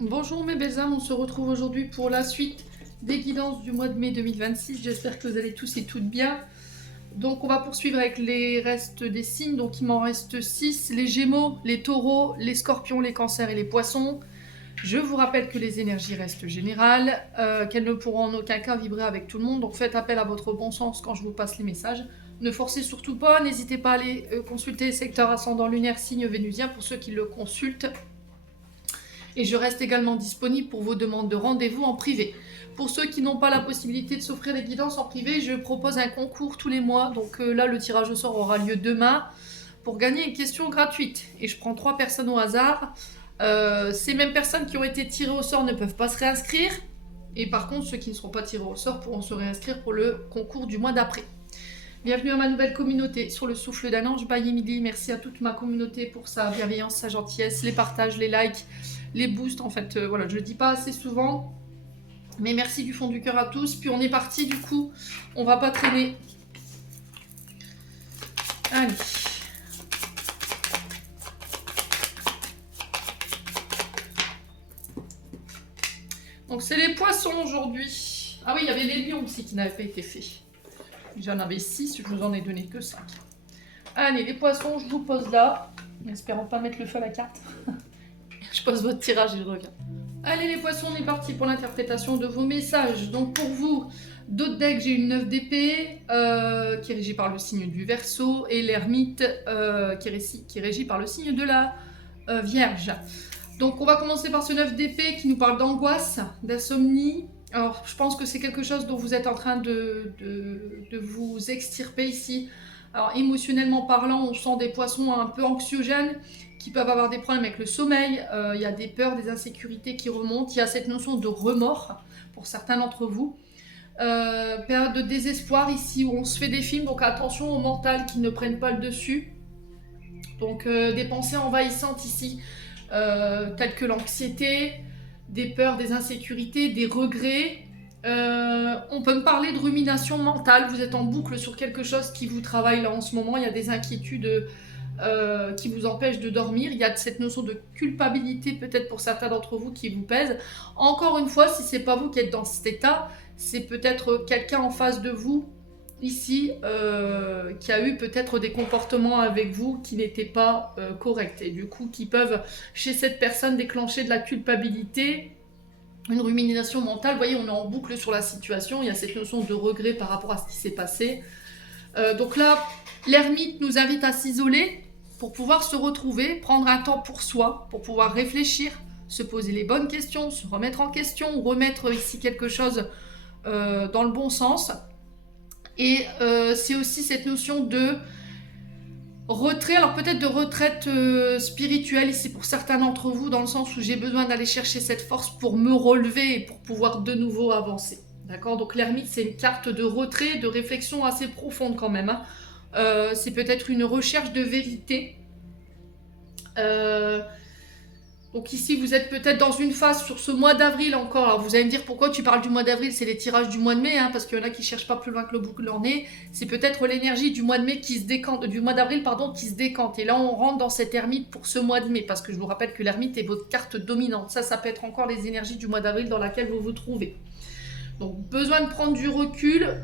Bonjour mes belles âmes, on se retrouve aujourd'hui pour la suite des guidances du mois de mai 2026. J'espère que vous allez tous et toutes bien. Donc on va poursuivre avec les restes des signes. Donc il m'en reste 6, les Gémeaux, les Taureaux, les Scorpions, les Cancers et les Poissons. Je vous rappelle que les énergies restent générales, qu'elles ne pourront en aucun cas vibrer avec tout le monde. Donc faites appel à votre bon sens quand je vous passe les messages. Ne forcez surtout pas, n'hésitez pas à aller consulter secteur ascendant lunaire, signe vénusien pour ceux qui le consultent. Et je reste également disponible pour vos demandes de rendez-vous en privé. Pour ceux qui n'ont pas la possibilité de s'offrir des guidances en privé, je propose un concours tous les mois. Donc là, le tirage au sort aura lieu demain pour gagner une question gratuite. Et je prends 3 personnes au hasard. Ces mêmes personnes qui ont été tirées au sort ne peuvent pas se réinscrire. Et par contre, ceux qui ne seront pas tirés au sort pourront se réinscrire pour le concours du mois d'après. Bienvenue à ma nouvelle communauté sur le souffle d'un ange by Emily. Merci à toute ma communauté pour sa bienveillance, sa gentillesse, les partages, les likes, les boosts. En fait, voilà, je le dis pas assez souvent. Mais merci du fond du cœur à tous. Puis on est parti du coup. On va pas traîner. Allez. Donc c'est les poissons aujourd'hui. Ah oui, il y avait les lions aussi qui n'avaient pas été faits. J'en avais 6, je vous en ai donné que 5. Allez, les poissons, je vous pose là. En espérant pas mettre le feu à la carte. Je pose votre tirage et je reviens. Allez les poissons, on est parti pour l'interprétation de vos messages. Donc pour vous, d'autres decks, j'ai une 9 d'épée qui est régie par le signe du Verseau et l'ermite qui est régie par le signe de la Vierge. Donc on va commencer par ce 9 d'épée qui nous parle d'angoisse, d'insomnie. Alors je pense que c'est quelque chose dont vous êtes en train de vous extirper ici. Alors émotionnellement parlant, on sent des poissons un peu anxiogènes qui peuvent avoir des problèmes avec le sommeil. Il y a des peurs, des insécurités qui remontent. Il y a cette notion de remords pour certains d'entre vous. Période de désespoir ici où on se fait des films, donc attention au mental qui ne prennent pas le dessus. Donc des pensées envahissantes ici, telles que l'anxiété, des peurs, des insécurités, des regrets. On peut me parler de rumination mentale, vous êtes en boucle sur quelque chose qui vous travaille là en ce moment, il y a des inquiétudes qui vous empêchent de dormir, il y a cette notion de culpabilité peut-être pour certains d'entre vous qui vous pèse. Encore une fois, si c'est pas vous qui êtes dans cet état, c'est peut-être quelqu'un en face de vous ici qui a eu peut-être des comportements avec vous qui n'étaient pas corrects et du coup qui peuvent chez cette personne déclencher de la culpabilité, une rumination mentale. Vous voyez, on est en boucle sur la situation, il y a cette notion de regret par rapport à ce qui s'est passé. Donc là, l'ermite nous invite à s'isoler pour pouvoir se retrouver, prendre un temps pour soi, pour pouvoir réfléchir, se poser les bonnes questions, se remettre en question, remettre ici quelque chose dans le bon sens. Et c'est aussi cette notion de retrait, alors peut-être de retraite spirituelle ici pour certains d'entre vous, dans le sens où j'ai besoin d'aller chercher cette force pour me relever et pour pouvoir de nouveau avancer. D'accord? Donc l'ermite, c'est une carte de retrait, de réflexion assez profonde quand même. Hein. C'est peut-être une recherche de vérité. Donc ici, vous êtes peut-être dans une phase sur ce mois d'avril encore. Alors vous allez me dire pourquoi tu parles du mois d'avril, c'est les tirages du mois de mai, hein, parce qu'il y en a qui ne cherchent pas plus loin que le bout de leur nez. C'est peut-être l'énergie du mois de mai qui se décante, du mois d'avril, pardon, qui se décante. Et là, on rentre dans cette ermite pour ce mois de mai, parce que je vous rappelle que l'ermite est votre carte dominante. Ça peut être encore les énergies du mois d'avril dans laquelle vous vous trouvez. Donc, besoin de prendre du recul,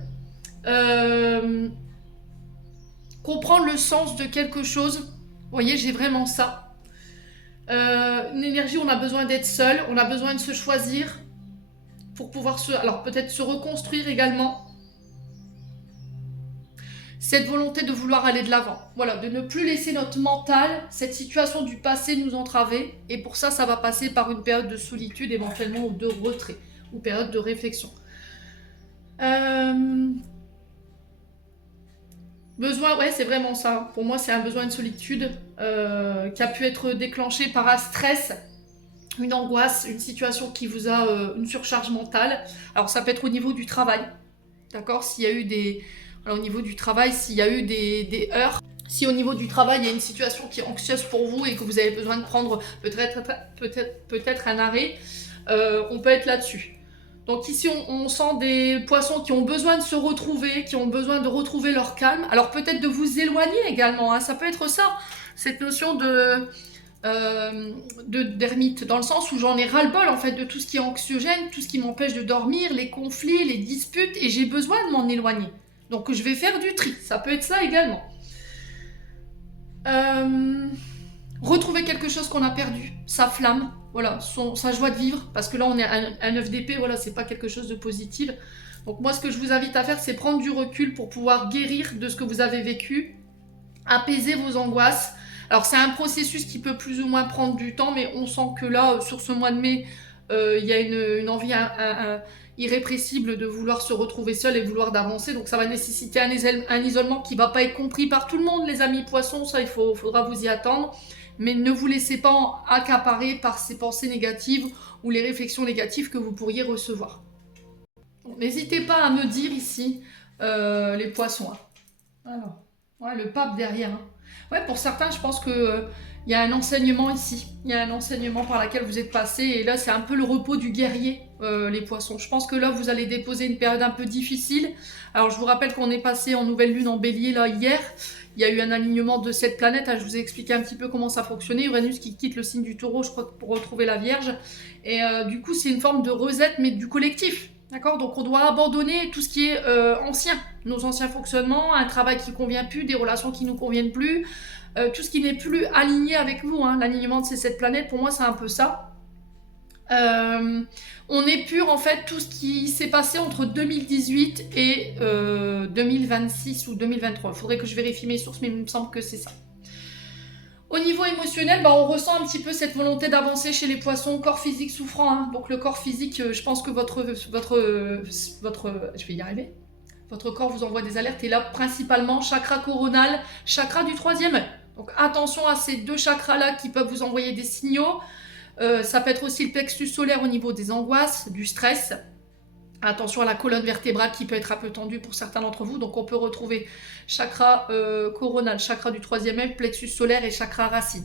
comprendre le sens de quelque chose. Vous voyez, j'ai vraiment ça. Une énergie où on a besoin d'être seul, on a besoin de se choisir pour pouvoir alors peut-être se reconstruire également. Cette volonté de vouloir aller de l'avant, voilà, de ne plus laisser notre mental, cette situation du passé nous entraver, et pour ça, ça va passer par une période de solitude éventuellement ou de retrait, ou période de réflexion. Besoin, ouais, c'est vraiment ça. Pour moi, c'est un besoin de solitude qui a pu être déclenché par un stress, une angoisse, une situation qui vous a une surcharge mentale. Alors, ça peut être au niveau du travail, d'accord? S'il y a eu des... Alors, au niveau du travail, s'il y a eu des heurts, si au niveau du travail, il y a une situation qui est anxieuse pour vous et que vous avez besoin de prendre peut-être un arrêt, on peut être là-dessus. Donc ici, on sent des poissons qui ont besoin de se retrouver, qui ont besoin de retrouver leur calme. Alors peut-être de vous éloigner également, hein, ça peut être ça, cette notion de d'ermite, dans le sens où j'en ai ras-le-bol en fait de tout ce qui est anxiogène, tout ce qui m'empêche de dormir, les conflits, les disputes, et j'ai besoin de m'en éloigner. Donc je vais faire du tri, ça peut être ça également. Retrouver quelque chose qu'on a perdu, sa flamme, voilà, sa joie de vivre, parce que là on est à un 9 d'épée, voilà, c'est pas quelque chose de positif. Donc moi ce que je vous invite à faire, c'est prendre du recul pour pouvoir guérir de ce que vous avez vécu, apaiser vos angoisses. Alors c'est un processus qui peut plus ou moins prendre du temps, mais on sent que là, sur ce mois de mai, il y a une envie irrépressible de vouloir se retrouver seul et vouloir d'avancer. Donc ça va nécessiter un isolement qui ne va pas être compris par tout le monde, les amis poissons, ça faudra vous y attendre. Mais ne vous laissez pas accaparer par ces pensées négatives ou les réflexions négatives que vous pourriez recevoir. N'hésitez pas à me dire ici, les poissons. Hein. Alors, ouais, le pape derrière. Hein. Ouais, pour certains, je pense que il y a un enseignement ici. Il y a un enseignement par lequel vous êtes passé. Et là, c'est un peu le repos du guerrier, les poissons. Je pense que là, vous allez déposer une période un peu difficile. Alors, je vous rappelle qu'on est passé en nouvelle lune en bélier, là, hier. Il y a eu un alignement de 7 planètes. Je vous ai expliqué un petit peu comment ça fonctionnait. Uranus qui quitte le signe du taureau, je crois, pour retrouver la Vierge. Et du coup, c'est une forme de reset, mais du collectif. D'accord? Donc, on doit abandonner tout ce qui est ancien. Nos anciens fonctionnements, un travail qui ne convient plus, des relations qui ne nous conviennent plus. Tout ce qui n'est plus aligné avec vous. Hein. L'alignement de ces 7 planètes, pour moi, c'est un peu ça. On épure en fait tout ce qui s'est passé entre 2018 et 2026 ou 2023. Il faudrait que je vérifie mes sources, mais il me semble que c'est ça. Au niveau émotionnel, bah, on ressent un petit peu cette volonté d'avancer chez les poissons, corps physique souffrant. Hein. Donc le corps physique, je pense que je vais y arriver. Votre corps vous envoie des alertes. Et là, principalement, chakra coronal, chakra du 3e œil. Donc attention à ces 2 chakras-là qui peuvent vous envoyer des signaux. Ça peut être aussi le plexus solaire au niveau des angoisses, du stress. Attention à la colonne vertébrale qui peut être un peu tendue pour certains d'entre vous. Donc on peut retrouver chakra coronal, chakra du 3e œil, plexus solaire et chakra racine.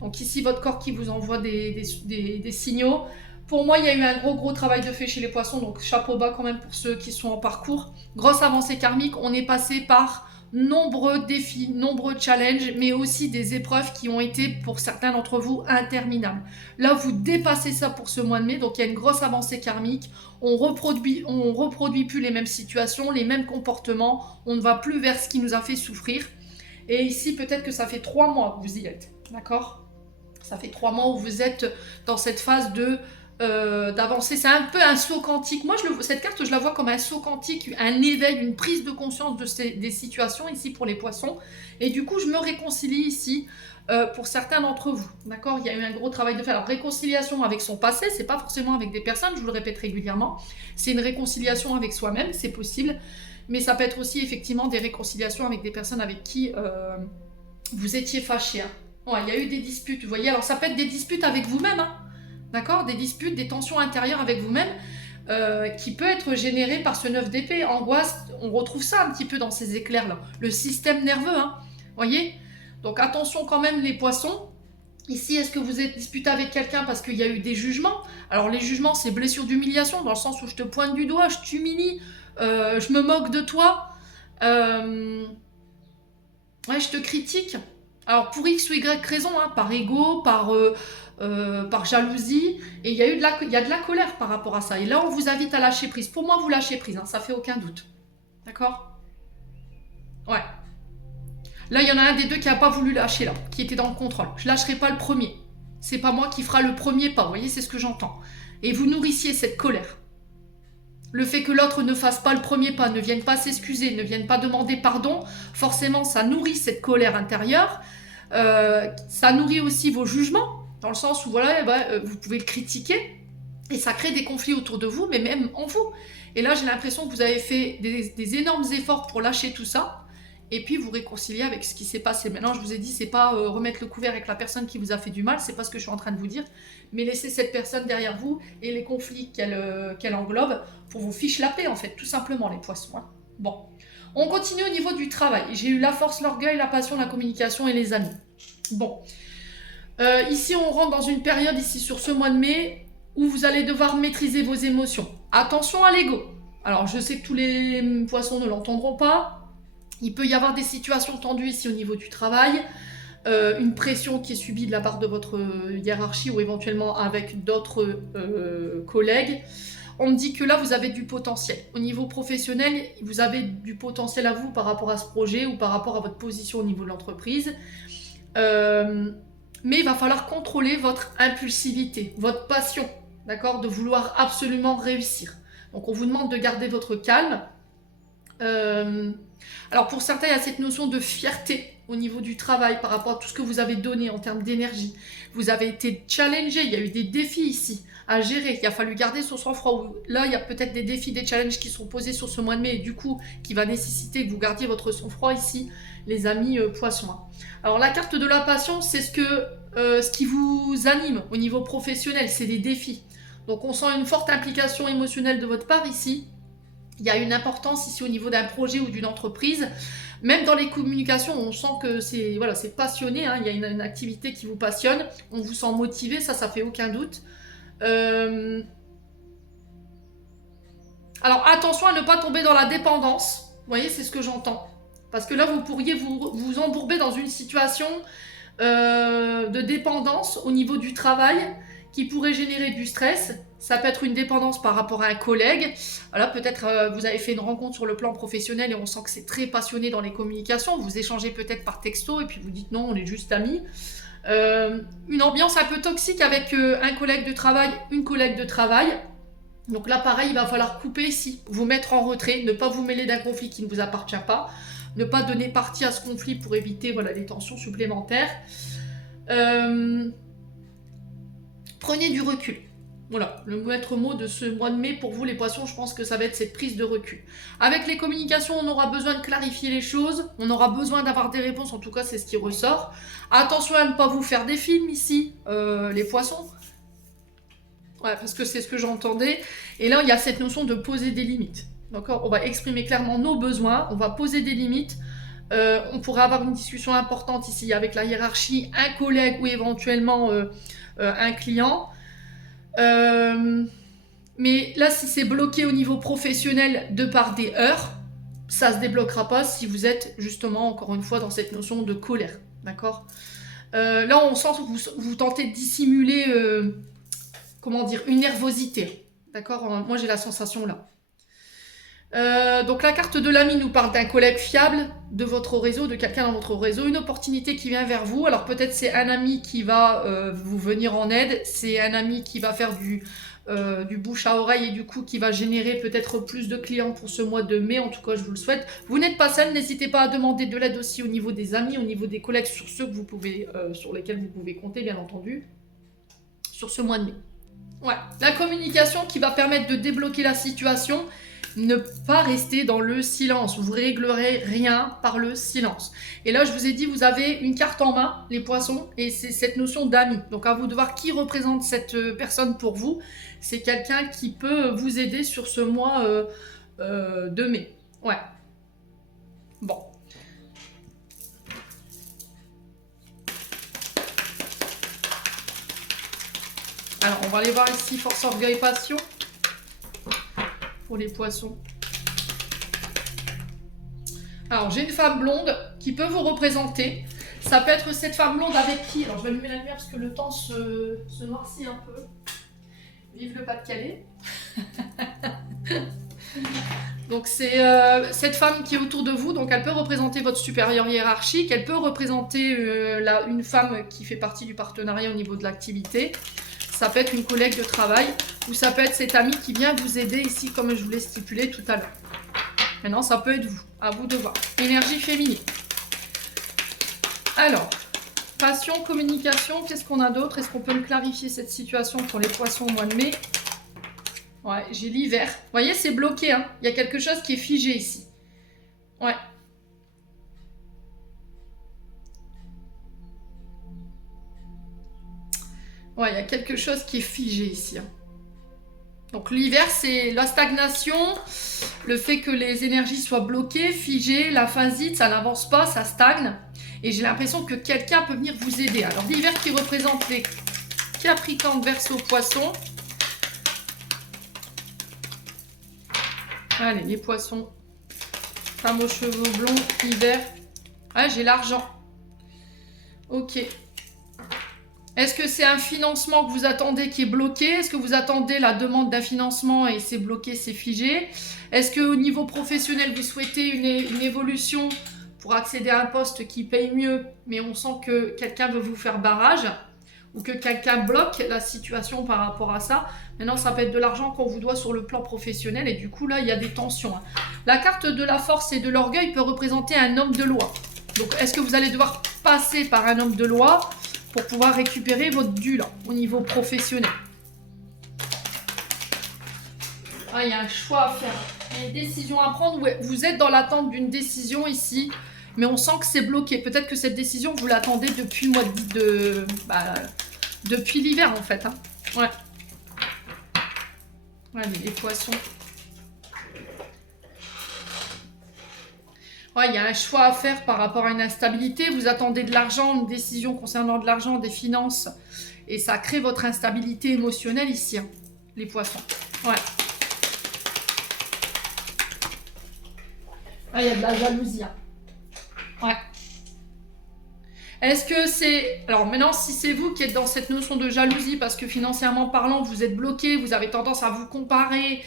Donc ici votre corps qui vous envoie des signaux. Pour moi, il y a eu un gros travail de fait chez les poissons, donc chapeau bas quand même pour ceux qui sont en parcours. Grosse avancée karmique, on est passé par nombreux défis, nombreux challenges, mais aussi des épreuves qui ont été, pour certains d'entre vous, interminables. Là, vous dépassez ça pour ce mois de mai, donc il y a une grosse avancée karmique. On reproduit plus les mêmes situations, les mêmes comportements, on ne va plus vers ce qui nous a fait souffrir. Et ici, peut-être que ça fait 3 mois que vous y êtes, d'accord? Ça fait 3 mois où vous êtes dans cette phase d'avancer. C'est un peu un saut quantique. Moi, cette carte, je la vois comme un saut quantique, un éveil, une prise de conscience des situations ici pour les poissons. Et du coup, je me réconcilie ici pour certains d'entre vous. D'accord? Il y a eu un gros travail de fait. Alors, réconciliation avec son passé, c'est pas forcément avec des personnes, je vous le répète régulièrement. C'est une réconciliation avec soi-même, c'est possible. Mais ça peut être aussi effectivement des réconciliations avec des personnes avec qui vous étiez fâchés. Hein. Ouais, il y a eu des disputes, vous voyez. Alors, ça peut être des disputes avec vous-même, hein. D'accord? Des disputes, des tensions intérieures avec vous-même qui peut être générées par ce 9 d'épée, angoisse. On retrouve ça un petit peu dans ces éclairs-là. Le système nerveux, hein. Voyez? Donc attention quand même les poissons. Ici, est-ce que vous êtes disputé avec quelqu'un parce qu'il y a eu des jugements? Alors les jugements, c'est blessure d'humiliation, dans le sens où je te pointe du doigt, je t'humilie, je me moque de toi, ouais, je te critique. Alors pour X ou Y raison, hein, par ego, par jalousie, et il y a de la colère par rapport à ça. Et là, on vous invite à lâcher prise. Pour moi, vous lâchez prise, hein, ça fait aucun doute. D'accord? Ouais. Là, il y en a un des deux qui n'a pas voulu lâcher, là, qui était dans le contrôle. Je ne lâcherai pas le premier. C'est pas moi qui fera le premier pas, vous voyez, c'est ce que j'entends. Et vous nourrissiez cette colère. Le fait que l'autre ne fasse pas le premier pas, ne vienne pas s'excuser, ne vienne pas demander pardon, forcément, ça nourrit cette colère intérieure. Ça nourrit aussi vos jugements, dans le sens où voilà, vous pouvez le critiquer, et ça crée des conflits autour de vous, mais même en vous. Et là, j'ai l'impression que vous avez fait des énormes efforts pour lâcher tout ça, et puis vous réconcilier avec ce qui s'est passé. Maintenant, je vous ai dit, c'est pas remettre le couvert avec la personne qui vous a fait du mal, c'est pas ce que je suis en train de vous dire, mais laisser cette personne derrière vous et les conflits qu'elle englobe pour vous fiche la paix, en fait, tout simplement, les poissons. Hein. Bon, on continue au niveau du travail. J'ai eu la force, l'orgueil, la passion, la communication et les amis. Bon, ici, on rentre dans une période, ici, sur ce mois de mai, où vous allez devoir maîtriser vos émotions. Attention à l'ego. Alors, je sais que tous les poissons ne l'entendront pas. Il peut y avoir des situations tendues ici au niveau du travail. une pression qui est subie de la part de votre hiérarchie ou éventuellement avec d'autres collègues. On me dit que là, vous avez du potentiel. Au niveau professionnel, vous avez du potentiel à vous par rapport à ce projet ou par rapport à votre position au niveau de l'entreprise. Mais il va falloir contrôler votre impulsivité, votre passion, d'accord, de vouloir absolument réussir. Donc on vous demande de garder votre calme. Alors pour certains, il y a cette notion de fierté au niveau du travail par rapport à tout ce que vous avez donné en termes d'énergie. Vous avez été challengé, il y a eu des défis ici à gérer, il a fallu garder son sang-froid. Là, il y a peut-être des défis, des challenges qui sont posés sur ce mois de mai et du coup, qui va nécessiter que vous gardiez votre sang-froid ici, les amis poissons. Alors la carte de la passion, c'est ce qui vous anime au niveau professionnel, c'est des défis. Donc on sent une forte implication émotionnelle de votre part ici. Il y a une importance ici au niveau d'un projet ou d'une entreprise. Même dans les communications, on sent que c'est voilà, c'est passionné, hein, il y a une activité qui vous passionne, on vous sent motivé, ça fait aucun doute. Alors attention à ne pas tomber dans la dépendance, vous voyez, c'est ce que j'entends. Parce que là, vous pourriez vous embourber dans une situation de dépendance au niveau du travail qui pourrait générer du stress. Ça peut être une dépendance par rapport à un collègue. Voilà, peut-être vous avez fait une rencontre sur le plan professionnel et on sent que c'est très passionné dans les communications. Vous échangez peut-être par texto et puis vous dites non, on est juste amis. Une ambiance un peu toxique avec un collègue de travail, une collègue de travail. Donc là, pareil, il va falloir couper ici, vous mettre en retrait, ne pas vous mêler d'un conflit qui ne vous appartient pas, ne pas donner partie à ce conflit pour éviter voilà, les tensions supplémentaires. Prenez du recul. Voilà, le maître mot de ce mois de mai pour vous les poissons, je pense que ça va être cette prise de recul. Avec les communications, on aura besoin de clarifier les choses, on aura besoin d'avoir des réponses, en tout cas c'est ce qui ressort. Attention à ne pas vous faire des films ici, les poissons. Ouais, parce que c'est ce que j'entendais. Et là, il y a cette notion de poser des limites. D'accord ? On va exprimer clairement nos besoins, on va poser des limites. On pourrait avoir une discussion importante ici avec la hiérarchie, un collègue ou éventuellement un client. Mais là, si c'est bloqué au niveau professionnel de par des heures, ça se débloquera pas si vous êtes justement, encore une fois, dans cette notion de colère. D'accord ? Là, on sent que vous tentez de dissimuler, comment dire, une nervosité. D'accord ? Moi, j'ai la sensation là. Donc la carte de l'ami nous parle d'un collègue fiable de votre réseau, de quelqu'un dans votre réseau, une opportunité qui vient vers vous. Alors peut-être c'est un ami qui va vous venir en aide, c'est un ami qui va faire du bouche à oreille et du coup qui va générer peut-être plus de clients pour ce mois de mai, en tout cas je vous le souhaite. Vous n'êtes pas seul, n'hésitez pas à demander de l'aide aussi au niveau des amis, au niveau des collègues, sur ceux que vous pouvez, sur lesquels vous pouvez compter bien entendu, sur ce mois de mai. Ouais, la communication qui va permettre de débloquer la situation. Ne pas rester dans le silence. Vous réglerez rien par le silence. Et là, je vous ai dit, vous avez une carte en main, les poissons, et c'est cette notion d'ami. Donc, à vous de voir qui représente cette personne pour vous. C'est quelqu'un qui peut vous aider sur ce mois de mai. Ouais. Bon. Alors, on va aller voir ici, force, orgueil, passion. Pour les poissons. Alors, j'ai une femme blonde qui peut vous représenter. Ça peut être cette femme blonde avec qui... Alors, je vais allumer la lumière parce que le temps se noircit un peu. Vive le Pas-de-Calais. Donc, c'est cette femme qui est autour de vous. Donc, elle peut représenter votre supérieur hiérarchique. Elle peut représenter une femme qui fait partie du partenariat au niveau de l'activité. Ça peut être une collègue de travail ou ça peut être cet ami qui vient vous aider ici comme je vous l'ai stipulé tout à l'heure. Maintenant, ça peut être vous. À vous de voir. Énergie féminine. Alors, passion, communication, qu'est-ce qu'on a d'autre? Est-ce qu'on peut me clarifier cette situation pour les poissons au mois de mai? Ouais, j'ai l'hiver. Vous voyez, c'est bloqué. Hein. Il y a quelque chose qui est figé ici. Ouais. Ouais, il y a quelque chose qui est figé ici. Hein. Donc l'hiver, c'est la stagnation, le fait que les énergies soient bloquées, figées, la phasite, ça n'avance pas, ça stagne. Et j'ai l'impression que quelqu'un peut venir vous aider. Alors l'hiver qui représente les Capricornes, Verseau, Poissons. Allez, les Poissons. Femme aux cheveux blonds, hiver. Ouais, j'ai l'argent. Ok. Est-ce que c'est un financement que vous attendez qui est bloqué? Est-ce que vous attendez la demande d'un financement et c'est bloqué, c'est figé? Est-ce qu'au niveau professionnel, vous souhaitez une évolution pour accéder à un poste qui paye mieux, mais on sent que quelqu'un veut vous faire barrage ou que quelqu'un bloque la situation par rapport à ça? Maintenant, ça peut être de l'argent qu'on vous doit sur le plan professionnel et du coup, là, il y a des tensions. La carte de la force et de l'orgueil peut représenter un homme de loi. Donc, est-ce que vous allez devoir passer par un homme de loi pour pouvoir récupérer votre dû là, au niveau professionnel? Ah, il y a un choix à faire. Il y a une décision à prendre. Ouais, vous êtes dans l'attente d'une décision ici, mais on sent que c'est bloqué. Peut-être que cette décision, vous l'attendez depuis le mois depuis l'hiver en fait. Hein. Ouais. Allez, les poissons. Ouais, il y a un choix à faire par rapport à une instabilité. Vous attendez de l'argent, une décision concernant de l'argent, des finances. Et ça crée votre instabilité émotionnelle ici, hein, les poissons. Ouais. Ah, il y a de la jalousie. Hein. Ouais. Est-ce que c'est... Alors maintenant, si c'est vous qui êtes dans cette notion de jalousie, parce que financièrement parlant, vous êtes bloqué, vous avez tendance à vous comparer,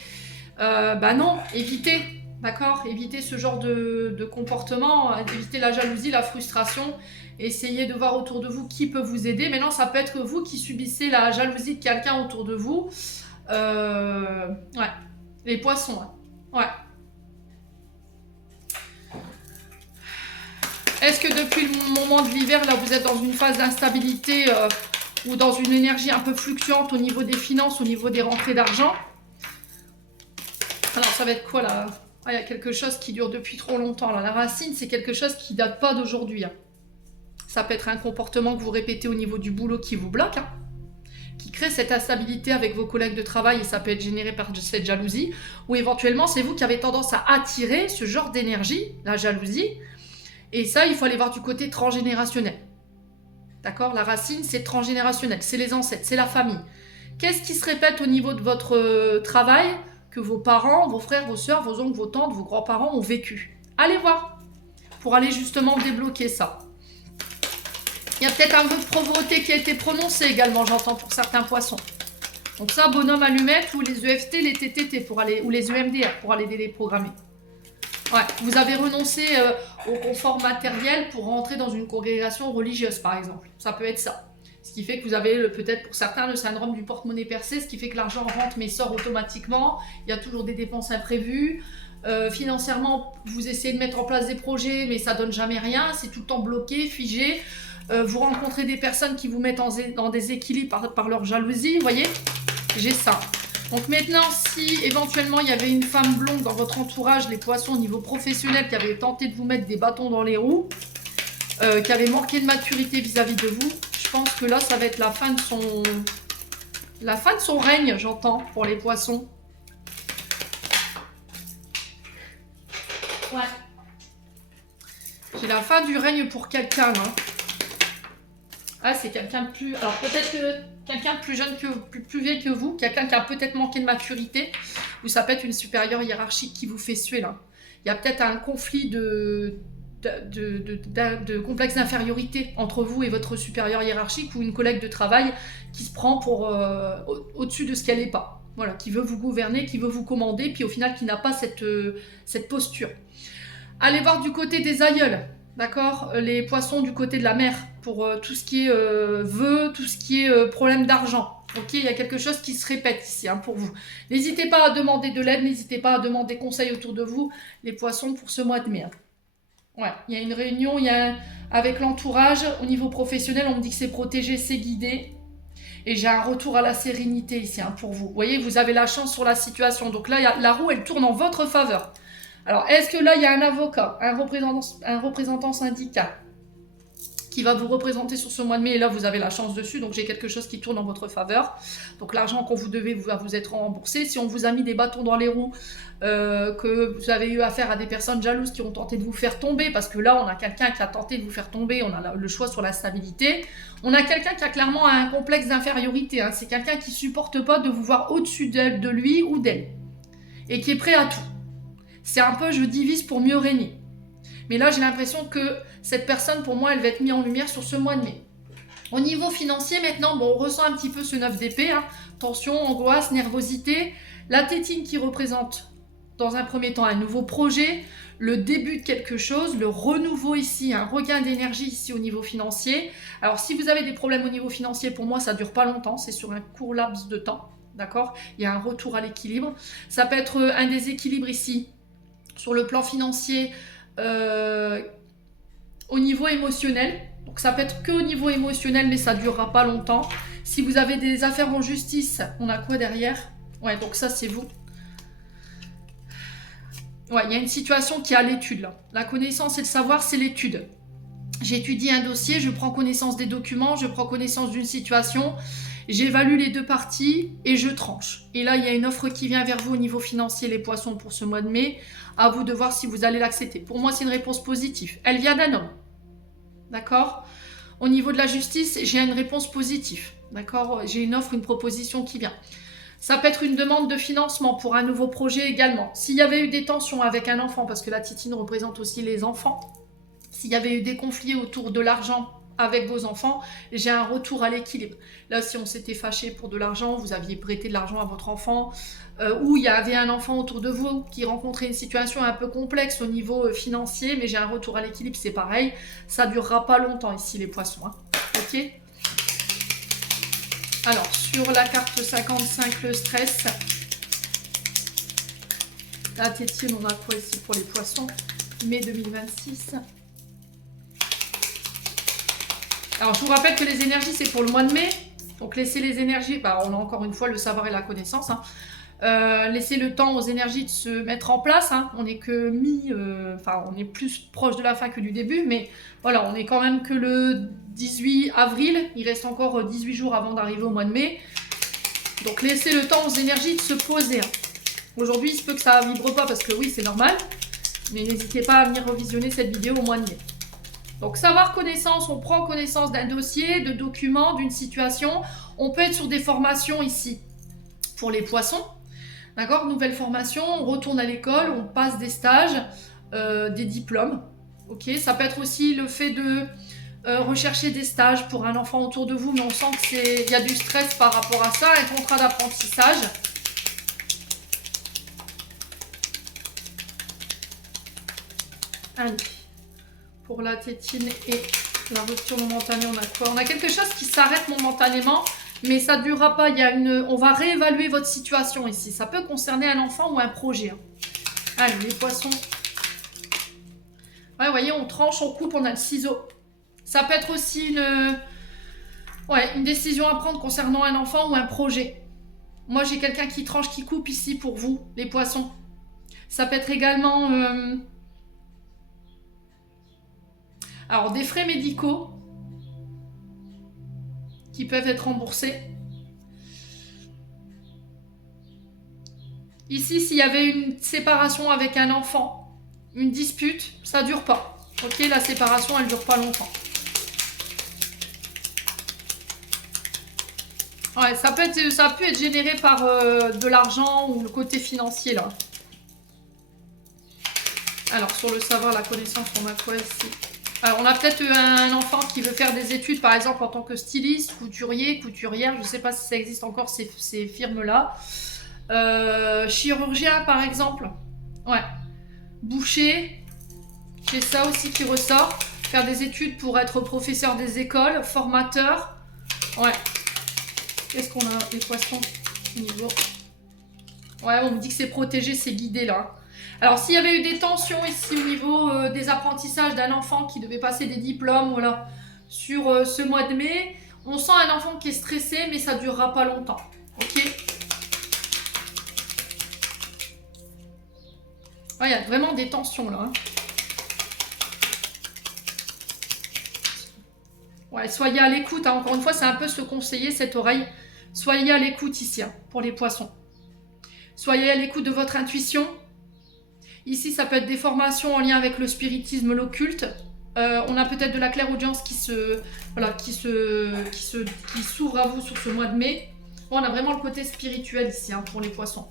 bah non, évitez. D'accord? Évitez ce genre de comportement, évitez la jalousie, la frustration. Essayez de voir autour de vous qui peut vous aider. Maintenant, ça peut être vous qui subissez la jalousie de quelqu'un autour de vous. Ouais. Les poissons. Hein. Ouais. Est-ce que depuis le moment de l'hiver, là, vous êtes dans une phase d'instabilité ou dans une énergie un peu fluctuante au niveau des finances, au niveau des rentrées d'argent? Alors, ça va être quoi, là? Ah, il y a quelque chose qui dure depuis trop longtemps. Là. La racine, c'est quelque chose qui date pas d'aujourd'hui. Hein. Ça peut être un comportement que vous répétez au niveau du boulot qui vous bloque, hein, qui crée cette instabilité avec vos collègues de travail et ça peut être généré par cette jalousie. Ou éventuellement, c'est vous qui avez tendance à attirer ce genre d'énergie, la jalousie. Et ça, il faut aller voir du côté transgénérationnel. D'accord? La racine, c'est transgénérationnel. C'est les ancêtres, c'est la famille. Qu'est-ce qui se répète au niveau de votre travail que vos parents, vos frères, vos sœurs, vos oncles, vos tantes, vos grands-parents ont vécu? Allez voir pour aller justement débloquer ça. Il y a peut-être un vœu de pauvreté qui a été prononcé également, j'entends, pour certains poissons. Donc ça, bonhomme allumette ou les EFT, les TTT pour aller, ou les EMDR pour aller les déprogrammer. Ouais, vous avez renoncé au confort matériel pour rentrer dans une congrégation religieuse, par exemple. Ça peut être ça. Ce qui fait que vous avez peut-être pour certains le syndrome du porte-monnaie percé, ce qui fait que l'argent rentre mais sort automatiquement. Il y a toujours des dépenses imprévues. Financièrement, vous essayez de mettre en place des projets, mais ça donne jamais rien. C'est tout le temps bloqué, figé. Vous rencontrez des personnes qui vous mettent dans des équilibres par leur jalousie. Vous voyez, j'ai ça. Donc maintenant, si éventuellement il y avait une femme blonde dans votre entourage, les poissons au niveau professionnel, qui avait tenté de vous mettre des bâtons dans les roues, qui avait manqué de maturité vis-à-vis de vous, je pense que là, ça va être la fin de son règne, j'entends, pour les poissons. Ouais. J'ai la fin du règne pour quelqu'un, là. Ah, c'est quelqu'un de plus... Alors, peut-être que quelqu'un de plus jeune, plus vieux que vous, quelqu'un qui a peut-être manqué de maturité, ou ça peut être une supérieure hiérarchique qui vous fait suer, là. Il y a peut-être un conflit de complexe d'infériorité entre vous et votre supérieur hiérarchique ou une collègue de travail qui se prend pour au-dessus de ce qu'elle n'est pas. Voilà, qui veut vous gouverner, qui veut vous commander, puis au final qui n'a pas cette posture. Allez voir du côté des aïeuls, d'accord? Les poissons du côté de la mer, pour tout ce qui est vœux, tout ce qui est problème d'argent. Ok, il y a quelque chose qui se répète ici, hein, pour vous. N'hésitez pas à demander de l'aide, n'hésitez pas à demander conseil autour de vous, les poissons, pour ce mois de mai. Ouais, il y a une réunion, avec l'entourage, au niveau professionnel, on me dit que c'est protégé, c'est guidé. Et j'ai un retour à la sérénité ici, hein, pour vous. Vous voyez, vous avez la chance sur la situation. Donc là, la roue, elle tourne en votre faveur. Alors, est-ce que là, il y a un avocat, un représentant syndical qui va vous représenter sur ce mois de mai, et là vous avez la chance dessus, donc j'ai quelque chose qui tourne en votre faveur. Donc l'argent qu'on vous devait va vous être remboursé. Si on vous a mis des bâtons dans les roues, que vous avez eu affaire à des personnes jalouses qui ont tenté de vous faire tomber, parce que là on a quelqu'un qui a tenté de vous faire tomber, on a le choix sur la stabilité. On a quelqu'un qui a clairement un complexe d'infériorité, hein. C'est quelqu'un qui supporte pas de vous voir au-dessus d'elle, de lui ou d'elle, et qui est prêt à tout. C'est un peu je divise pour mieux régner. Mais là, j'ai l'impression que cette personne, pour moi, elle va être mise en lumière sur ce mois de mai. Au niveau financier, maintenant, bon, on ressent un petit peu ce 9 d'épée. Hein. Tension, angoisse, nervosité. La tétine qui représente, dans un premier temps, un nouveau projet, le début de quelque chose, le renouveau ici, un regain d'énergie ici au niveau financier. Alors, si vous avez des problèmes au niveau financier, pour moi, ça ne dure pas longtemps. C'est sur un court laps de temps. D'accord? Il y a un retour à l'équilibre. Ça peut être un déséquilibre ici, sur le plan financier, au niveau émotionnel. Donc ça peut être que au niveau émotionnel, mais ça ne durera pas longtemps. Si vous avez des affaires en justice, on a quoi derrière? Ouais, donc ça c'est vous. Ouais, il y a une situation qui est à l'étude là. La connaissance et le savoir, c'est l'étude. J'étudie un dossier, je prends connaissance des documents, je prends connaissance d'une situation, j'évalue les deux parties et je tranche. Et là, il y a une offre qui vient vers vous au niveau financier, les poissons, pour ce mois de mai. À vous de voir si vous allez l'accepter. Pour moi, c'est une réponse positive. Elle vient d'un homme. D'accord? Au niveau de la justice, j'ai une réponse positive. D'accord? J'ai une offre, une proposition qui vient. Ça peut être une demande de financement pour un nouveau projet également. S'il y avait eu des tensions avec un enfant, parce que la titine représente aussi les enfants, s'il y avait eu des conflits autour de l'argent avec vos enfants, j'ai un retour à l'équilibre. Là, si on s'était fâché pour de l'argent, vous aviez prêté de l'argent à votre enfant, ou il y avait un enfant autour de vous qui rencontrait une situation un peu complexe au niveau financier, mais j'ai un retour à l'équilibre, c'est pareil. Ça ne durera pas longtemps ici, les poissons. Hein. Ok? Alors, sur la carte 55, le stress, la tétine, on a quoi ici pour les poissons? Mai 2026. Alors, je vous rappelle que les énergies, c'est pour le mois de mai. Donc, laissez les énergies, bah, on a encore une fois le savoir et la connaissance. Hein. Laissez le temps aux énergies de se mettre en place. Hein. On n'est que on est plus proche de la fin que du début. Mais voilà, on est quand même que le 18 avril. Il reste encore 18 jours avant d'arriver au mois de mai. Donc, laissez le temps aux énergies de se poser. Hein. Aujourd'hui, il se peut que ça ne vibre pas parce que oui, c'est normal. Mais n'hésitez pas à venir revisionner cette vidéo au mois de mai. Donc, savoir connaissance, on prend connaissance d'un dossier, de documents, d'une situation. On peut être sur des formations ici pour les poissons. D'accord? Nouvelle formation, on retourne à l'école, on passe des stages, des diplômes. Ok? Ça peut être aussi le fait de rechercher des stages pour un enfant autour de vous, mais on sent qu'il y a du stress par rapport à ça, un contrat d'apprentissage. Allez. Pour la tétine et la rupture momentanée, on a quoi? On a quelque chose qui s'arrête momentanément, mais ça ne durera pas. On va réévaluer votre situation ici. Ça peut concerner un enfant ou un projet. Hein. Allez, les poissons. Ouais, vous voyez, on tranche, on coupe, on a le ciseau. Ça peut être aussi une décision à prendre concernant un enfant ou un projet. Moi, j'ai quelqu'un qui tranche, qui coupe ici pour vous, les poissons. Ça peut être également... Alors, des frais médicaux qui peuvent être remboursés. Ici, s'il y avait une séparation avec un enfant, une dispute, ça ne dure pas. Ok, la séparation, elle ne dure pas longtemps. Ouais, ça peut être généré par de l'argent ou le côté financier, là. Alors, sur le savoir, la connaissance, on a quoi ici? Alors, on a peut-être un enfant qui veut faire des études, par exemple, en tant que styliste, couturier, couturière. Je ne sais pas si ça existe encore, ces firmes-là. Chirurgien, par exemple. Ouais. Boucher. J'ai ça aussi qui ressort. Faire des études pour être professeur des écoles, formateur. Ouais. Qu'est-ce qu'on a, les poissons, niveau? Ouais, on me dit que c'est protégé, c'est guidé, là. Alors, s'il y avait eu des tensions ici au niveau des apprentissages d'un enfant qui devait passer des diplômes, voilà, sur ce mois de mai, on sent un enfant qui est stressé, mais ça ne durera pas longtemps. Ok? Ouais, il y a vraiment des tensions, là. Hein. Ouais, soyez à l'écoute. Hein. Encore une fois, c'est un peu se conseiller, cette oreille. Soyez à l'écoute ici, hein, pour les poissons. Soyez à l'écoute de votre intuition. Ici, ça peut être des formations en lien avec le spiritisme, l'occulte. On a peut-être de la clairaudience qui s'ouvre à vous sur ce mois de mai. Bon, on a vraiment le côté spirituel ici, hein, pour les poissons,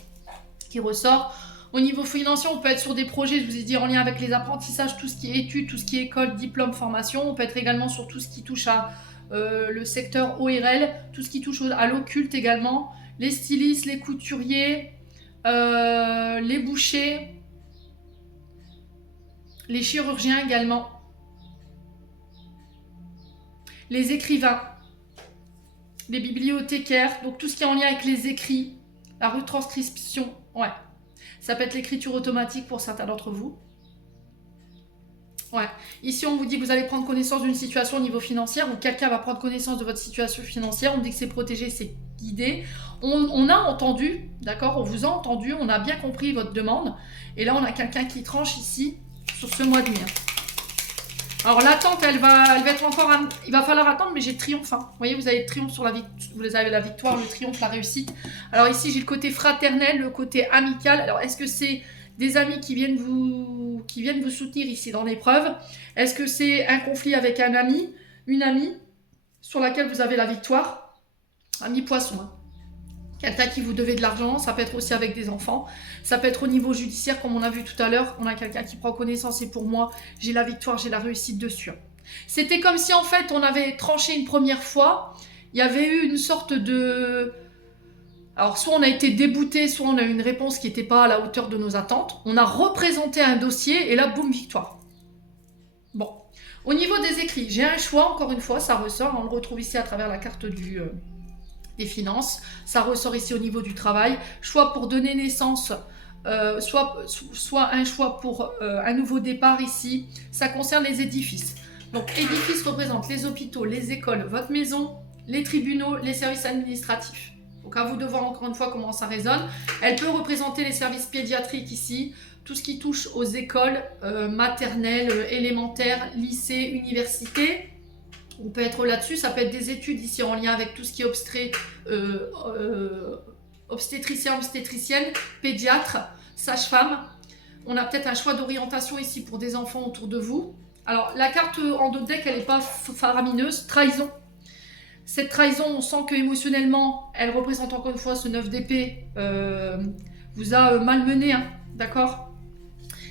qui ressort. Au niveau financier, on peut être sur des projets, je vous ai dit, en lien avec les apprentissages, tout ce qui est études, tout ce qui est école, diplôme, formation. On peut être également sur tout ce qui touche à le secteur ORL, tout ce qui touche à l'occulte également, les stylistes, les couturiers, les bouchers, les chirurgiens également, les écrivains, les bibliothécaires, donc tout ce qui est en lien avec les écrits, la retranscription, ouais. Ça peut être l'écriture automatique pour certains d'entre vous. Ouais. Ici, on vous dit que vous allez prendre connaissance d'une situation au niveau financier, ou quelqu'un va prendre connaissance de votre situation financière. On dit que c'est protégé, c'est guidé. On a entendu, d'accord, on vous a entendu, on a bien compris votre demande. Et là, on a quelqu'un qui tranche ici sur ce mois de mai. Alors l'attente, elle va être encore... Il va falloir attendre, mais j'ai triomphe. Hein. Vous voyez, vous avez le triomphe sur la victoire, vous avez la victoire, le triomphe, la réussite. Alors ici, j'ai le côté fraternel, le côté amical. Alors est-ce que c'est des amis qui viennent vous soutenir ici dans l'épreuve? Est-ce que c'est un conflit avec un ami, une amie, sur laquelle vous avez la victoire? Ami poisson. Hein. Quelqu'un qui vous devait de l'argent, ça peut être aussi avec des enfants. Ça peut être au niveau judiciaire, comme on a vu tout à l'heure. On a quelqu'un qui prend connaissance et pour moi, j'ai la victoire, j'ai la réussite dessus. C'était comme si en fait, on avait tranché une première fois. Il y avait eu une sorte de... Alors, soit on a été débouté, soit on a eu une réponse qui n'était pas à la hauteur de nos attentes. On a représenté un dossier et là, boum, victoire. Bon. Au niveau des écrits, j'ai un choix, encore une fois, ça ressort. On le retrouve ici à travers la carte des finances. Ça ressort ici au niveau du travail. Choix pour donner naissance, soit un choix pour un nouveau départ ici. Ça concerne les édifices. Donc, édifices représentent les hôpitaux, les écoles, votre maison, les tribunaux, les services administratifs. Donc à vous de voir encore une fois comment ça résonne. Elle peut représenter les services pédiatriques ici, tout ce qui touche aux écoles maternelles, élémentaires, lycées, universités. On peut être là-dessus, ça peut être des études ici en lien avec tout ce qui est obstétricien, obstétricienne, pédiatre, sage-femme. On a peut-être un choix d'orientation ici pour des enfants autour de vous. Alors la carte en dos de deck, elle n'est pas faramineuse, trahison. Cette trahison, on sent que émotionnellement, elle représente encore une fois ce 9 d'épée, vous a malmené, hein, d'accord?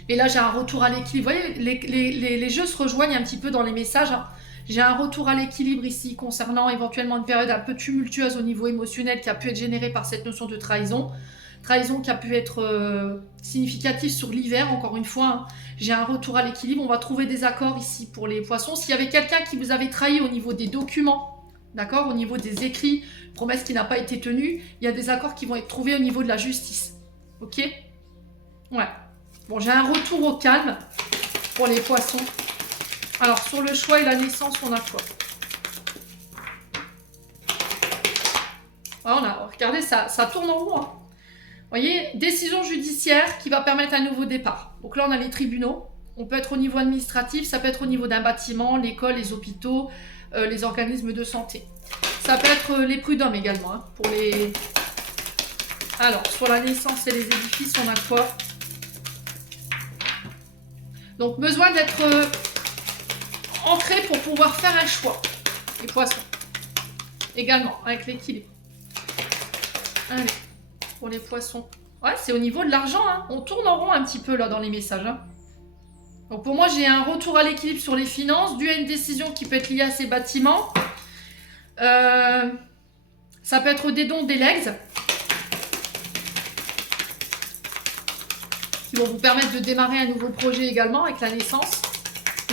Et là, j'ai un retour à l'équilibre. Vous voyez, les jeux se rejoignent un petit peu dans les messages. Hein. J'ai un retour à l'équilibre ici concernant éventuellement une période un peu tumultueuse au niveau émotionnel qui a pu être générée par cette notion de trahison. Trahison qui a pu être significative sur l'hiver, encore une fois. Hein. J'ai un retour à l'équilibre. On va trouver des accords ici pour les poissons. S'il y avait quelqu'un qui vous avait trahi au niveau des documents, d'accord, au niveau des écrits, promesse qui n'a pas été tenue, il y a des accords qui vont être trouvés au niveau de la justice. Ok? Ouais. Bon, j'ai un retour au calme pour les poissons. Alors, sur le choix et la naissance, on a quoi? Ouais, regardez, ça tourne en rond. Hein. Vous voyez, décision judiciaire qui va permettre un nouveau départ. Donc là, on a les tribunaux. On peut être au niveau administratif, ça peut être au niveau d'un bâtiment, l'école, les hôpitaux, les organismes de santé. Ça peut être les prud'hommes également. Hein, pour les... Alors, sur la naissance et les édifices, on a quoi? Donc, besoin d'être ancré pour pouvoir faire un choix. Les poissons. Également, avec l'équilibre. Allez, pour les poissons. Ouais, c'est au niveau de l'argent. Hein. On tourne en rond un petit peu là dans les messages. Hein. Donc pour moi, j'ai un retour à l'équilibre sur les finances, dû à une décision qui peut être liée à ces bâtiments. Ça peut être des dons, des legs, qui vont vous permettre de démarrer un nouveau projet également avec la naissance.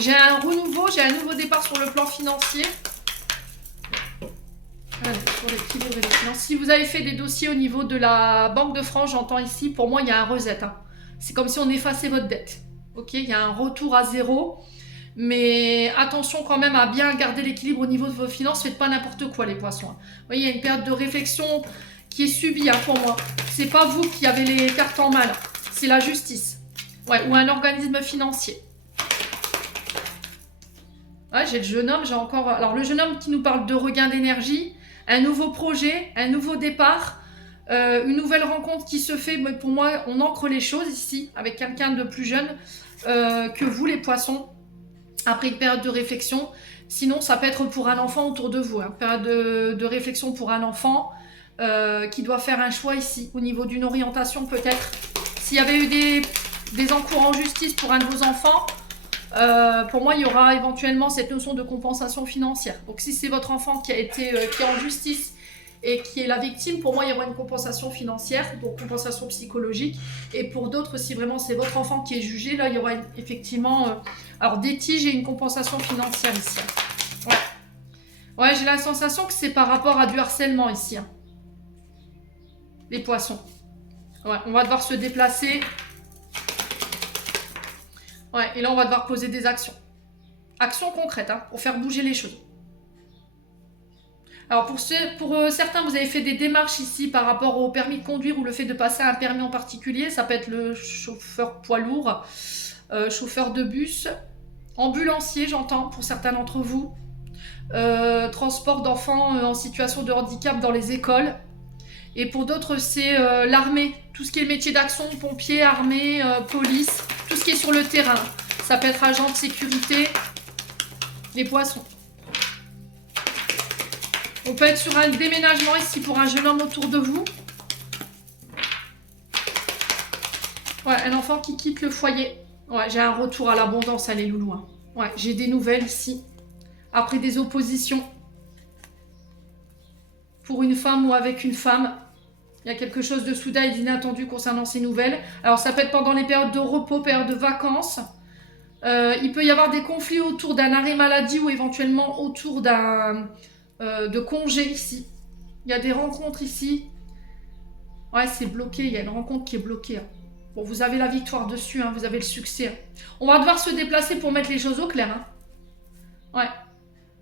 J'ai un renouveau, j'ai un nouveau départ sur le plan financier. Allez, sur l'équilibre et les finances. Si vous avez fait des dossiers au niveau de la Banque de France, j'entends ici, pour moi, il y a un reset. Hein. C'est comme si on effaçait votre dette. Ok, il y a un retour à zéro, mais attention quand même à bien garder l'équilibre au niveau de vos finances. Faites pas n'importe quoi, les poissons. Hein. Vous voyez, il y a une période de réflexion qui est subie hein, pour moi. C'est pas vous qui avez les cartes en main, c'est la justice. Ouais, ou un organisme financier. Ouais, j'ai le jeune homme, j'ai encore... Alors, le jeune homme qui nous parle de regain d'énergie, un nouveau projet, un nouveau départ, une nouvelle rencontre qui se fait. Mais pour moi, on ancre les choses ici, avec quelqu'un de plus jeune que vous, les poissons, après une période de réflexion. Sinon, ça peut être pour un enfant autour de vous. Hein, période de réflexion pour un enfant qui doit faire un choix ici, au niveau d'une orientation peut-être. S'il y avait eu des encours en justice pour un de vos enfants, pour moi, il y aura éventuellement cette notion de compensation financière. Donc, si c'est votre enfant qui est en justice et qui est la victime, pour moi, il y aura une compensation financière, donc compensation psychologique. Et pour d'autres, si vraiment c'est votre enfant qui est jugé, là, il y aura effectivement alors des tiges et une compensation financière ici. Ouais, ouais, j'ai la sensation que c'est par rapport à du harcèlement ici. Hein. Les poissons. Ouais, on va devoir se déplacer. Ouais, et là, on va devoir poser des actions. Actions concrètes, hein, pour faire bouger les choses. Alors, pour certains, vous avez fait des démarches ici par rapport au permis de conduire ou le fait de passer un permis en particulier. Ça peut être le chauffeur poids lourd, chauffeur de bus, ambulancier, j'entends, pour certains d'entre vous. Transport d'enfants en situation de handicap dans les écoles. Et pour d'autres, c'est l'armée. Tout ce qui est métier d'action, pompier, armée, police, tout ce qui est sur le terrain. Ça peut être agent de sécurité, les poissons. On peut être sur un déménagement ici pour un jeune homme autour de vous. Ouais, un enfant qui quitte le foyer. Ouais, j'ai un retour à l'abondance, allez loulou. Hein. Ouais, j'ai des nouvelles ici. Après des oppositions. Pour une femme ou avec une femme. Il y a quelque chose de soudain et d'inattendu concernant ces nouvelles. Alors ça peut être pendant les périodes de repos, périodes de vacances. Il peut y avoir des conflits autour d'un arrêt maladie ou éventuellement autour de congé ici. Il y a des rencontres ici. Ouais, c'est bloqué. Il y a une rencontre qui est bloquée. Hein. Bon, vous avez la victoire dessus. Hein, vous avez le succès. Hein. On va devoir se déplacer pour mettre les choses au clair. Hein. Ouais.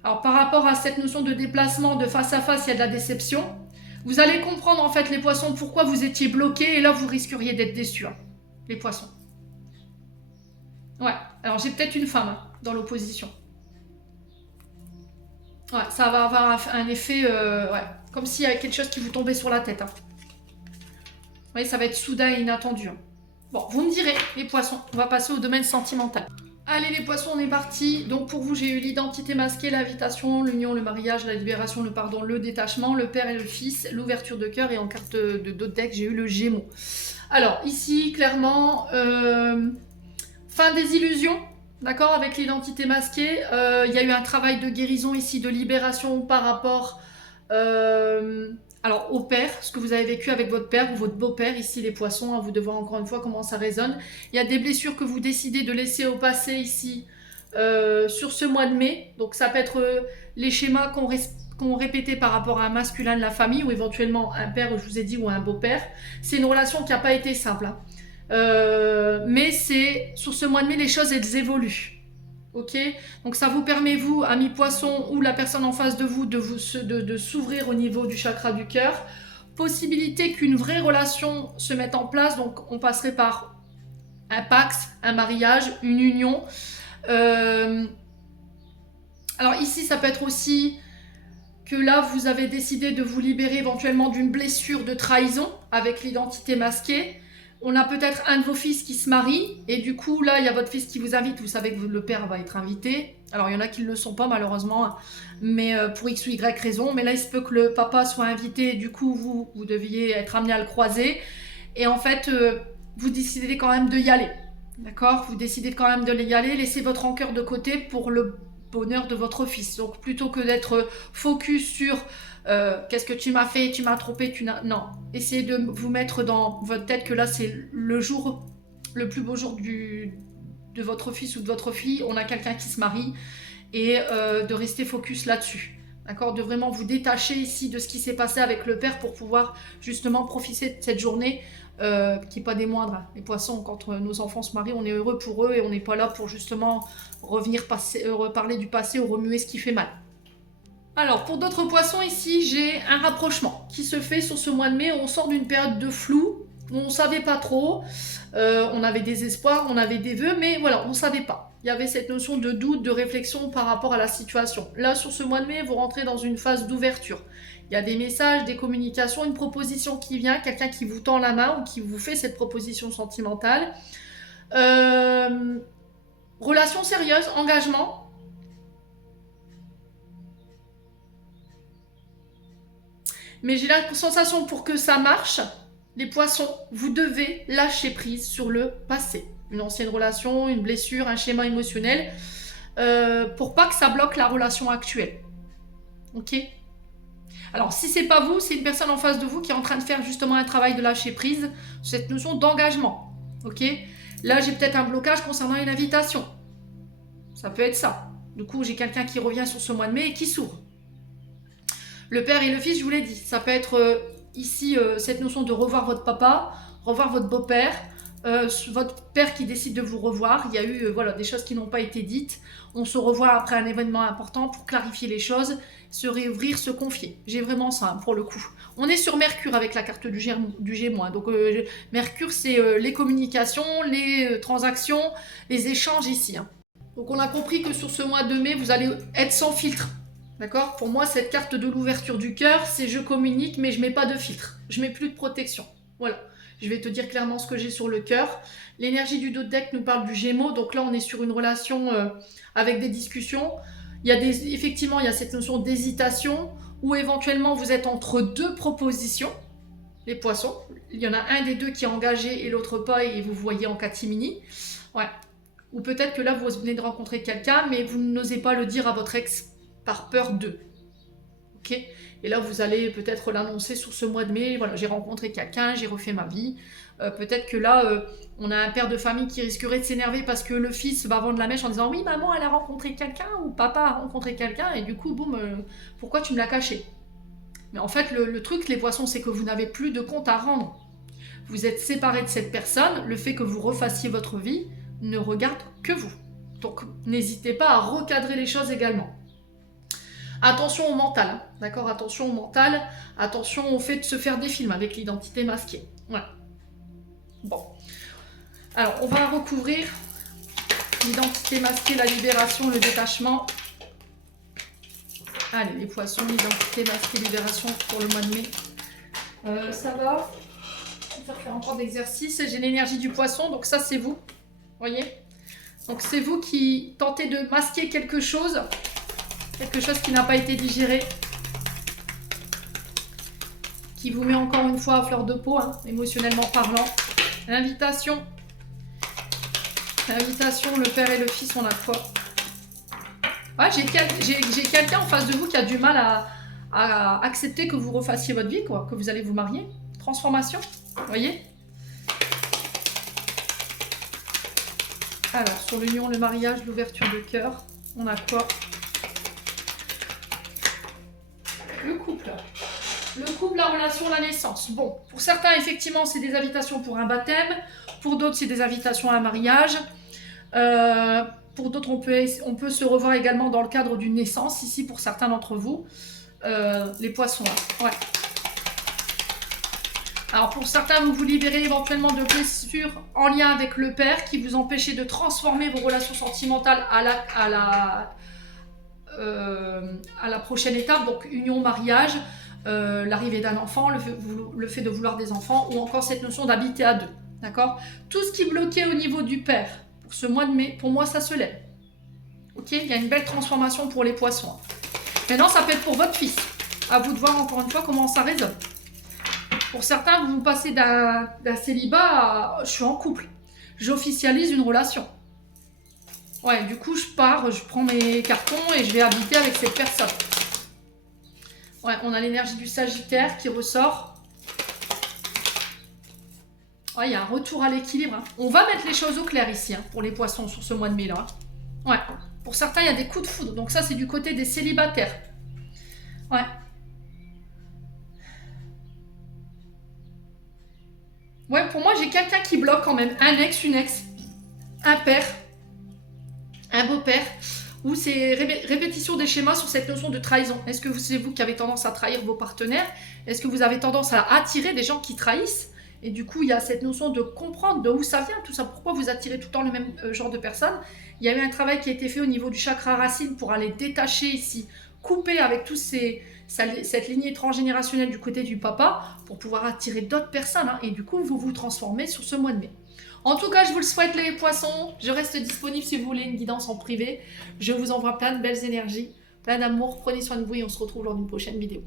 Alors par rapport à cette notion de déplacement de face à face, il y a de la déception. Vous allez comprendre en fait les poissons pourquoi vous étiez bloqués et là vous risqueriez d'être déçus. Hein, les poissons. Ouais, alors j'ai peut-être une femme hein, dans l'opposition. Ouais, ça va avoir un effet, ouais, comme s'il y avait quelque chose qui vous tombait sur la tête. Hein. Vous voyez, ça va être soudain et inattendu. Hein. Bon, vous me direz, les poissons, on va passer au domaine sentimental. Allez les poissons, on est parti. Donc pour vous, j'ai eu l'identité masquée, l'invitation, l'union, le mariage, la libération, le pardon, le détachement, le père et le fils, l'ouverture de cœur et en carte de d'autres decks, j'ai eu le Gémeaux. Alors ici, clairement, fin des illusions, d'accord, avec l'identité masquée. Il y a eu un travail de guérison ici, de libération par rapport alors au père, ce que vous avez vécu avec votre père ou votre beau-père, ici les poissons, hein, vous devez encore une fois comment ça résonne. Il y a des blessures que vous décidez de laisser au passé ici sur ce mois de mai. Donc ça peut être les schémas qu'on répétait par rapport à un masculin de la famille ou éventuellement un père, je vous ai dit, ou un beau-père. C'est une relation qui n'a pas été simple. Hein. Mais c'est sur ce mois de mai, les choses elles évoluent. Ok, donc ça vous permet, vous, amis poissons, ou la personne en face de vous, de s'ouvrir au niveau du chakra du cœur. Possibilité qu'une vraie relation se mette en place, donc on passerait par un pax, un mariage, une union. Alors ici, ça peut être aussi que là, vous avez décidé de vous libérer éventuellement d'une blessure de trahison avec l'identité masquée. On a peut-être un de vos fils qui se marie, et du coup, là, il y a votre fils qui vous invite. Vous savez que le père va être invité. Alors, il y en a qui ne le sont pas, malheureusement, mais pour X ou Y raison. Mais là, il se peut que le papa soit invité, et du coup, vous deviez être amené à le croiser. Et en fait, vous décidez quand même de y aller. D'accord ? Vous décidez quand même de y aller. Laissez votre rancœur de côté pour le bonheur de votre fils. Donc, plutôt que d'être focus sur... qu'est-ce que tu m'as fait, tu m'as trompé, non. Essayez de vous mettre dans votre tête que là c'est le jour, le plus beau jour de votre fils ou de votre fille, on a quelqu'un qui se marie et de rester focus là-dessus. D'accord, de vraiment vous détacher ici de ce qui s'est passé avec le père pour pouvoir justement profiter de cette journée qui n'est pas des moindres. Hein. Les poissons, quand nos enfants se marient, on est heureux pour eux et on n'est pas là pour justement revenir reparler du passé ou remuer ce qui fait mal. Alors, pour d'autres poissons, ici, j'ai un rapprochement qui se fait sur ce mois de mai. On sort d'une période de flou, où on ne savait pas trop. On avait des espoirs, on avait des vœux, mais voilà, on ne savait pas. Il y avait cette notion de doute, de réflexion par rapport à la situation. Là, sur ce mois de mai, vous rentrez dans une phase d'ouverture. Il y a des messages, des communications, une proposition qui vient, quelqu'un qui vous tend la main ou qui vous fait cette proposition sentimentale. Relation sérieuse, engagement. Mais j'ai la sensation pour que ça marche, les poissons, vous devez lâcher prise sur le passé. Une ancienne relation, une blessure, un schéma émotionnel, pour pas que ça bloque la relation actuelle. Ok? Alors, si c'est pas vous, c'est une personne en face de vous qui est en train de faire justement un travail de lâcher prise, cette notion d'engagement. Ok? Là, j'ai peut-être un blocage concernant une invitation. Ça peut être ça. Du coup, j'ai quelqu'un qui revient sur ce mois de mai et qui s'ouvre. Le père et le fils, je vous l'ai dit, ça peut être ici cette notion de revoir votre papa, revoir votre beau-père, votre père qui décide de vous revoir. Il y a eu voilà, des choses qui n'ont pas été dites. On se revoit après un événement important pour clarifier les choses, se réouvrir, se confier. J'ai vraiment ça hein, pour le coup. On est sur Mercure avec la carte du Gémeaux. Donc Mercure, c'est les communications, les transactions, les échanges ici. Hein. Donc on a compris que sur ce mois de mai, vous allez être sans filtre. D'accord? Pour moi, cette carte de l'ouverture du cœur, c'est je communique, mais je mets pas de filtre. Je mets plus de protection. Voilà. Je vais te dire clairement ce que j'ai sur le cœur. L'énergie du dos de deck nous parle du Gémeaux. Donc là, on est sur une relation avec des discussions. Effectivement, il y a cette notion d'hésitation où éventuellement vous êtes entre deux propositions. Les poissons. Il y en a un des deux qui est engagé et l'autre pas et vous voyez en catimini. Ouais. Ou peut-être que là, vous venez de rencontrer quelqu'un, mais vous n'osez pas le dire à votre ex par peur d'eux. Ok? Et là, vous allez peut-être l'annoncer sur ce mois de mai. Voilà, j'ai rencontré quelqu'un, j'ai refait ma vie. Peut-être que là, on a un père de famille qui risquerait de s'énerver parce que le fils va vendre la mèche en disant oui, maman, elle a rencontré quelqu'un ou papa a rencontré quelqu'un. Et du coup, boum, pourquoi tu me l'as caché? Mais en fait, le truc, les poissons, c'est que vous n'avez plus de compte à rendre. Vous êtes séparés de cette personne. Le fait que vous refassiez votre vie ne regarde que vous. Donc, n'hésitez pas à recadrer les choses également. Attention au mental, hein, d'accord? Attention au mental, attention au fait de se faire des films avec l'identité masquée. Voilà. Bon. Alors, on va recouvrir l'identité masquée, la libération, le détachement. Allez, les poissons, l'identité masquée, libération pour le mois de mai. Ça va. On va faire encore d'exercices. J'ai l'énergie du poisson, donc ça, c'est vous. Voyez? Donc, c'est vous qui tentez de masquer quelque chose qui n'a pas été digéré, qui vous met encore une fois à fleur de peau, hein, émotionnellement parlant. L'invitation, le père et le fils, on a quoi? Ouais, j'ai quelqu'un en face de vous qui a du mal à accepter que vous refassiez votre vie, quoi, que vous allez vous marier. Transformation, vous voyez? Alors, sur l'union, le mariage, l'ouverture de cœur, on a quoi? Le couple. Le couple, la relation, la naissance. Bon, pour certains, effectivement, c'est des invitations pour un baptême. Pour d'autres, c'est des invitations à un mariage. Pour d'autres, on peut se revoir également dans le cadre d'une naissance. Ici, pour certains d'entre vous, les poissons. Là. Ouais. Alors, pour certains, vous vous libérez éventuellement de blessures en lien avec le père qui vous empêchait de transformer vos relations sentimentales à la prochaine étape, donc union, mariage, l'arrivée d'un enfant, le fait de vouloir des enfants, ou encore cette notion d'habiter à deux. D'accord? Tout ce qui bloquait au niveau du père pour ce mois de mai, pour moi, ça se lève. Ok? Il y a une belle transformation pour les poissons. Maintenant, ça peut être pour votre fils. À vous de voir encore une fois comment ça résonne. Pour certains, vous passez d'un célibat à je suis en couple. J'officialise une relation. Ouais, du coup, je pars, je prends mes cartons et je vais habiter avec cette personne. Ouais, on a l'énergie du Sagittaire qui ressort. Ouais, il y a un retour à l'équilibre. Hein. On va mettre les choses au clair ici, hein, pour les poissons sur ce mois de mai là. Ouais, pour certains, il y a des coups de foudre. Donc ça, c'est du côté des célibataires. Ouais. Ouais, pour moi, j'ai quelqu'un qui bloque quand même. Un ex, une ex, un père, un beau-père, ou c'est répétition des schémas sur cette notion de trahison. Est-ce que c'est vous qui avez tendance à trahir vos partenaires? Est-ce que vous avez tendance à attirer des gens qui trahissent? Et du coup, il y a cette notion de comprendre de où ça vient, tout ça. Pourquoi vous attirez tout le temps le même genre de personnes? Il y a eu un travail qui a été fait au niveau du chakra racine pour aller détacher ici, couper avec tous cette lignée transgénérationnelle du côté du papa pour pouvoir attirer d'autres personnes. Hein, et du coup, vous vous transformez sur ce mois de mai. En tout cas, je vous le souhaite les poissons. Je reste disponible si vous voulez une guidance en privé. Je vous envoie plein de belles énergies, plein d'amour. Prenez soin de vous et on se retrouve lors d'une prochaine vidéo.